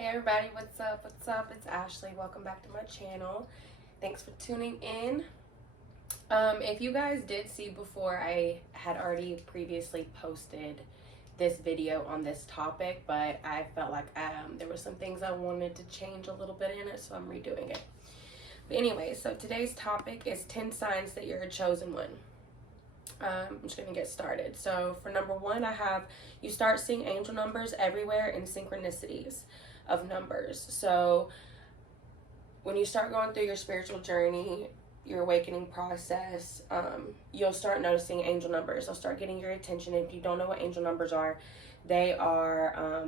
Hey everybody, what's up? What's up? It's Ashley. Welcome back to my channel. Thanks for tuning in. If you guys did see before, I had already previously posted this video on this topic, but I felt like there were some things I wanted to change a little bit in it, so I'm redoing it. But anyway, so today's topic is 10 signs that you're a chosen one. I'm just gonna get started. So for number one, I have you start seeing angel numbers everywhere and synchronicities of numbers. So when you start going through your spiritual journey, your awakening process, you'll start noticing angel numbers. They'll start getting your attention. If you don't know what angel numbers are, they are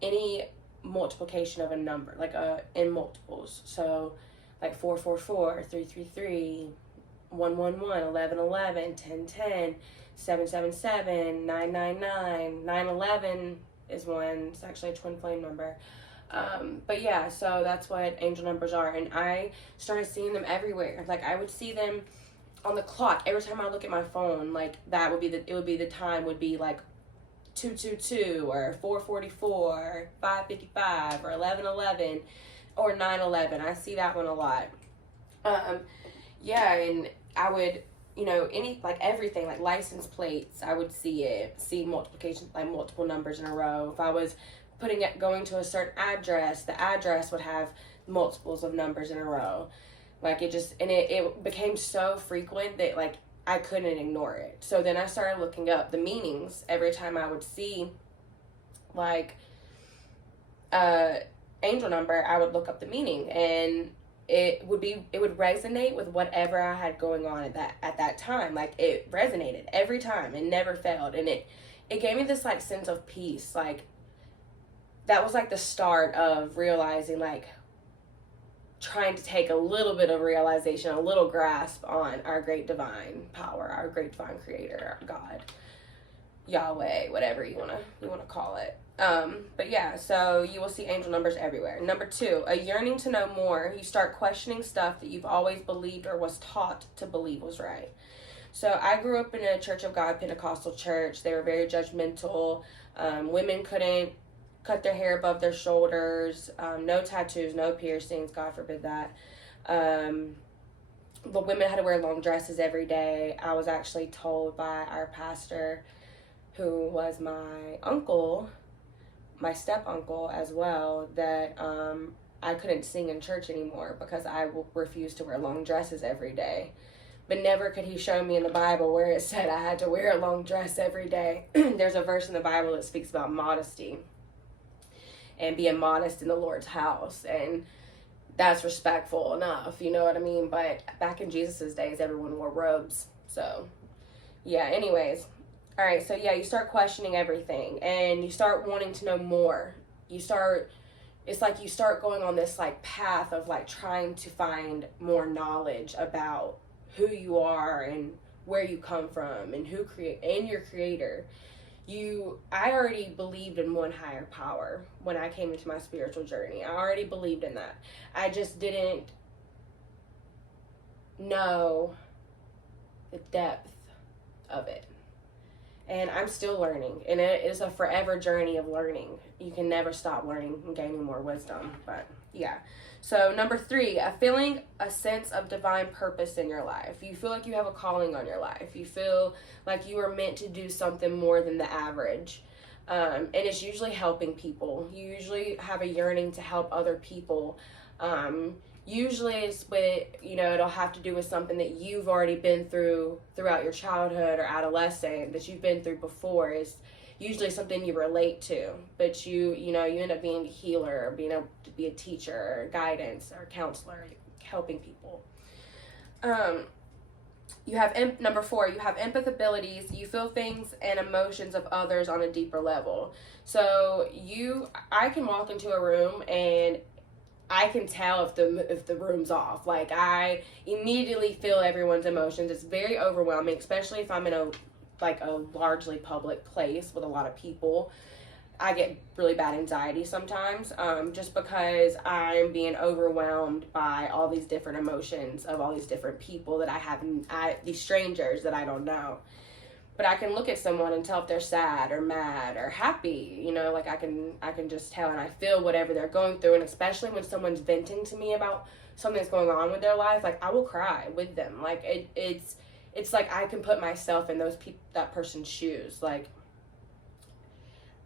any multiplication of a number, like in multiples. So like 444, 333, 111, 1111, 1010, 777, 999, 911 is one. It's actually a twin flame number. But yeah, so that's what angel numbers are. And I started seeing them everywhere. Like I would see them on the clock. Every time I look at my phone, like that would be the time would be like 222 or 444 or 555 or 1111 or 911. I see that one a lot. Yeah, and I would, like everything, like license plates, I would see multiplication, like multiple numbers in a row. If I was going to a certain address, the address would have multiples of numbers in a row. Like it became so frequent that like I couldn't ignore it. So then I started looking up the meanings every time I would see like angel number. I would look up the meaning, and it would resonate with whatever I had going on at that time. Like it resonated every time and never failed. And it gave me this like sense of peace. Like that was like the start of realizing, like trying to take a little bit of realization, a little grasp on our great divine power, our great divine creator, God, Yahweh, whatever you want to call it. But yeah, so you will see angel numbers everywhere. Number two, a yearning to know more. You start questioning stuff that you've always believed or was taught to believe was right. So I grew up in a Church of God Pentecostal church. They were very judgmental. Women couldn't cut their hair above their shoulders. No tattoos, no piercings, God forbid that. The women had to wear long dresses every day. I was actually told by our pastor, who was my uncle, my step uncle as well, that I couldn't sing in church anymore because I refused to wear long dresses every day. But never could he show me in the Bible where it said I had to wear a long dress every day. There's a verse in the Bible that speaks about modesty and being modest in the Lord's house, and that's respectful enough, you know what I mean? But back in Jesus's days, everyone wore robes. So yeah, anyways. All right, so yeah, you start questioning everything and you start wanting to know more. It's like you start going on this like path of like trying to find more knowledge about who you are and where you come from and your creator. I already believed in one higher power when I came into my spiritual journey. I already believed in that. I just didn't know the depth of it. And I'm still learning, and it is a forever journey of learning. You can never stop learning and gaining more wisdom. But yeah. So number three, a sense of divine purpose in your life. You feel like you have a calling on your life. You feel like you are meant to do something more than the average. And it's usually helping people. You usually have a yearning to help other people. Usually it's with, it'll have to do with something that you've already been through throughout your childhood or adolescent that you've been through before. Is usually something you relate to, but you end up being a healer or being able to be a teacher or guidance or counselor, helping people. Number four, you have empathy abilities. You feel things and emotions of others on a deeper level. So I can walk into a room and I can tell if the room's off. Like I immediately feel everyone's emotions. It's very overwhelming, especially if I'm in a largely public place with a lot of people. I get really bad anxiety sometimes, just because I'm being overwhelmed by all these different emotions of all these different people that I have, these strangers that I don't know. but I can look at someone and tell if they're sad or mad or happy, you know, like I can just tell, and I feel whatever they're going through. And especially when someone's venting to me about something that's going on with their life, like I will cry with them. Like it's like I can put myself in that person's shoes. Like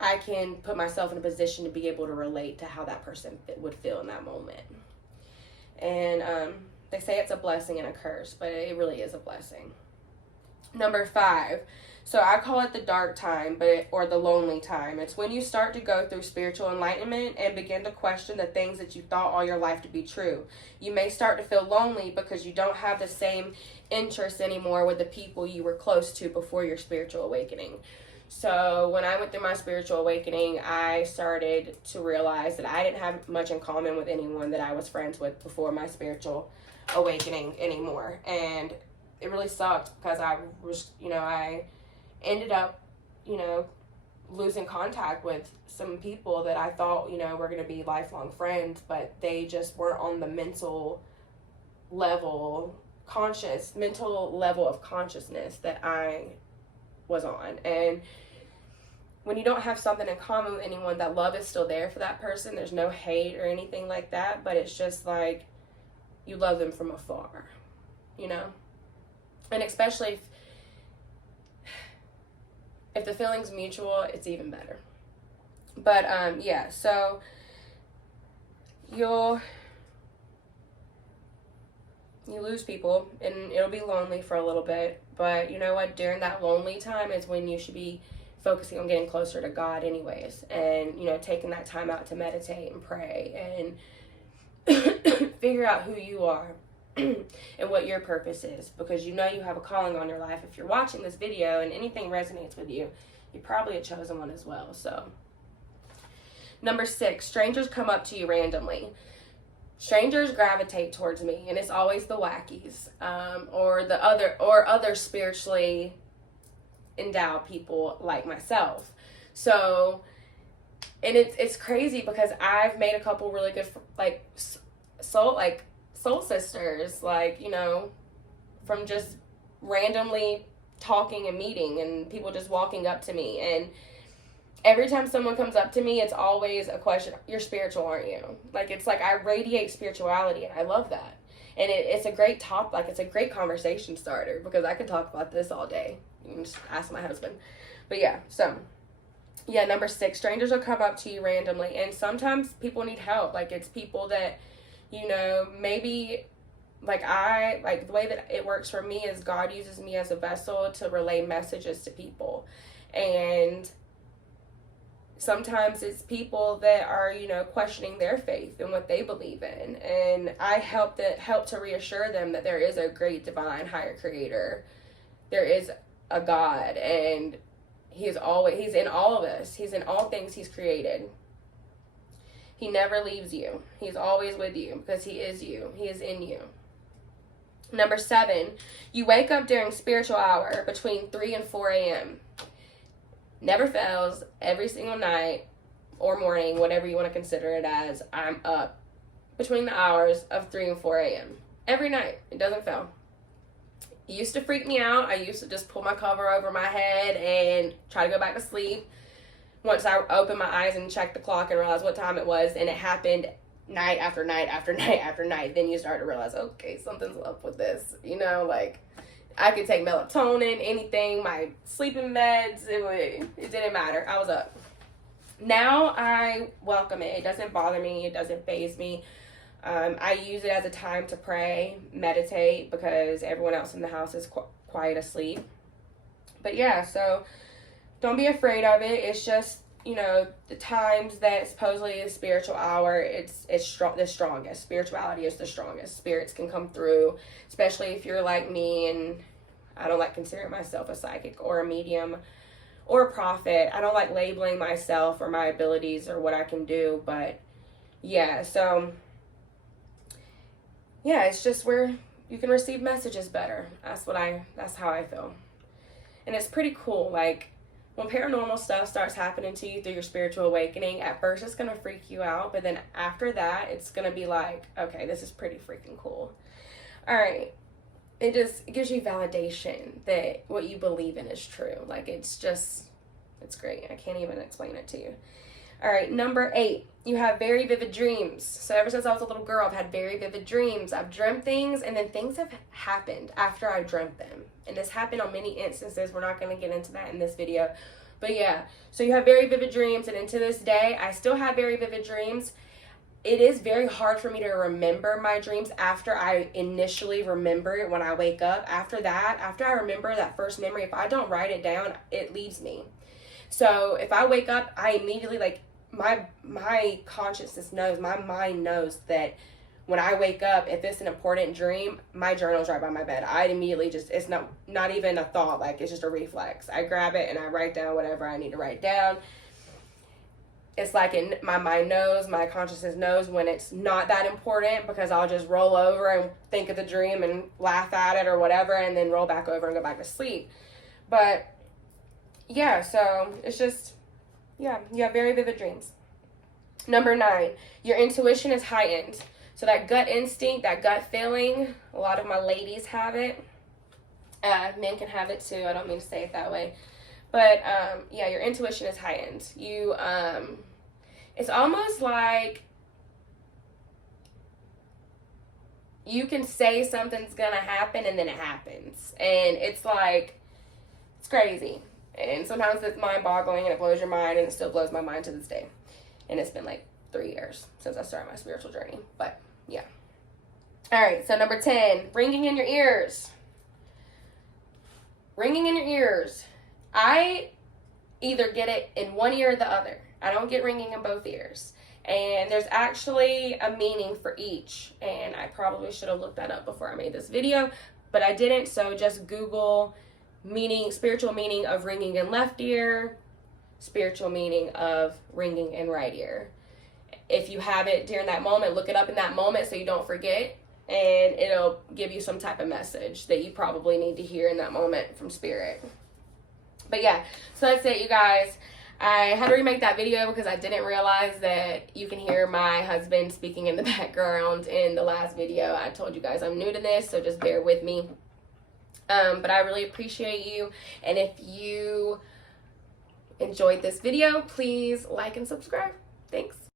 I can put myself in a position to be able to relate to how that person would feel in that moment. And they say it's a blessing and a curse, but it really is a blessing. Number 5, so I call it the dark time, or the lonely time. It's when you start to go through spiritual enlightenment and begin to question the things that you thought all your life to be true. You may start to feel lonely because you don't have the same interest anymore with the people you were close to before your spiritual awakening. So when I went through my spiritual awakening, I started to realize that I didn't have much in common with anyone that I was friends with before my spiritual awakening anymore. And it really sucked because I was, I ended up, losing contact with some people that I thought, were going to be lifelong friends, but they just weren't on the mental level of consciousness that I was on. And when you don't have something in common with anyone, that love is still there for that person. There's no hate or anything like that, but it's just like you love them from afar, And especially if the feeling's mutual, it's even better. But so you lose people and it'll be lonely for a little bit, but you know what, during that lonely time is when you should be focusing on getting closer to God anyways, and taking that time out to meditate and pray and figure out who you are and what your purpose is, because you have a calling on your life. If you're watching this video and anything resonates with you, you're probably a chosen one as well. So number 6, strangers come up to you randomly. Strangers gravitate towards me, and it's always the wackies, or other spiritually endowed people like myself. So, and it's crazy because I've made a couple really good soul sisters, from just randomly talking and meeting and people just walking up to me. And every time someone comes up to me, it's always a question: you're spiritual, aren't you? It's like I radiate spirituality, and I love that. And it's a great it's a great conversation starter, because I could talk about this all day. You can just ask my husband. But number 6, strangers will come up to you randomly, and sometimes people need help. It's people that, maybe, the way that it works for me is God uses me as a vessel to relay messages to people. And sometimes it's people that are, questioning their faith and what they believe in. And I help to reassure them that there is a great divine higher creator. There is a God, and he's in all of us. He's in all things he's created. He never leaves you. He's always with you because he is you. He is in you. Number 7, you wake up during spiritual hour between 3 and 4 a.m. Never fails. Every single night or morning, whatever you want to consider it as, I'm up between the hours of 3 and 4 a.m. Every night. It doesn't fail. It used to freak me out. I used to just pull my cover over my head and try to go back to sleep. Once I opened my eyes and checked the clock and realized what time it was, and it happened night after night after night after night, then you start to realize, okay, something's up with this. I could take melatonin, anything, my sleeping meds, it didn't matter. I was up. Now I welcome it. It doesn't bother me. It doesn't faze me. I use it as a time to pray, meditate, because everyone else in the house is quiet asleep. But so don't be afraid of it. It's just, the times that supposedly is spiritual hour, it's the strongest. Spirituality is the strongest. Spirits can come through, especially if you're like me, and I don't like considering myself a psychic or a medium or a prophet. I don't like labeling myself or my abilities or what I can do, but it's just where you can receive messages better. That's how I feel. And it's pretty cool. When paranormal stuff starts happening to you through your spiritual awakening, at first it's going to freak you out, but then after that, it's going to be like, okay, this is pretty freaking cool. All right. it just gives you validation that what you believe in is true. Like, it's great. I can't even explain it to you. All right, number 8, you have very vivid dreams. So ever since I was a little girl, I've had very vivid dreams. I've dreamt things, and then things have happened after I dreamt them. And this happened on many instances. We're not going to get into that in this video. But yeah, so you have very vivid dreams, and to this day, I still have very vivid dreams. It is very hard for me to remember my dreams after I initially remember it when I wake up. After that, after I remember that first memory, if I don't write it down, it leaves me. So if I wake up, I immediately, like, my consciousness knows, my mind knows that when I wake up, if it's an important dream, my journal's right by my bed. I'd immediately just, it's not even a thought, like, it's just a reflex. I grab it and I write down whatever I need to write down. It's like my mind knows, my consciousness knows when it's not that important, because I'll just roll over and think of the dream and laugh at it or whatever, and then roll back over and go back to sleep. But yeah, so it's just, yeah, you have very vivid dreams. Number 9, your intuition is heightened. So that gut instinct, that gut feeling, a lot of my ladies have it. Men can have it too. I don't mean to say it that way. But yeah, your intuition is heightened. You, it's almost like you can say something's gonna happen and then it happens. And it's like, it's crazy. And sometimes it's mind-boggling and it blows your mind, and it still blows my mind to this day. And it's been like 3 years since I started my spiritual journey. But yeah. All right, so number 10, ringing in your ears. Ringing in your ears. I either get it in one ear or the other. I don't get ringing in both ears. And there's actually a meaning for each. And I probably should have looked that up before I made this video, but I didn't. So just Google spiritual meaning of ringing in left ear, spiritual meaning of ringing in right ear. If you have it during that moment, look it up in that moment so you don't forget, and it'll give you some type of message that you probably need to hear in that moment from spirit. But yeah, so that's it, you guys. I had to remake that video because I didn't realize that you can hear my husband speaking in the background in the last video. I told you guys I'm new to this, so just bear with me. But I really appreciate you, and if you enjoyed this video, please like and subscribe. Thanks.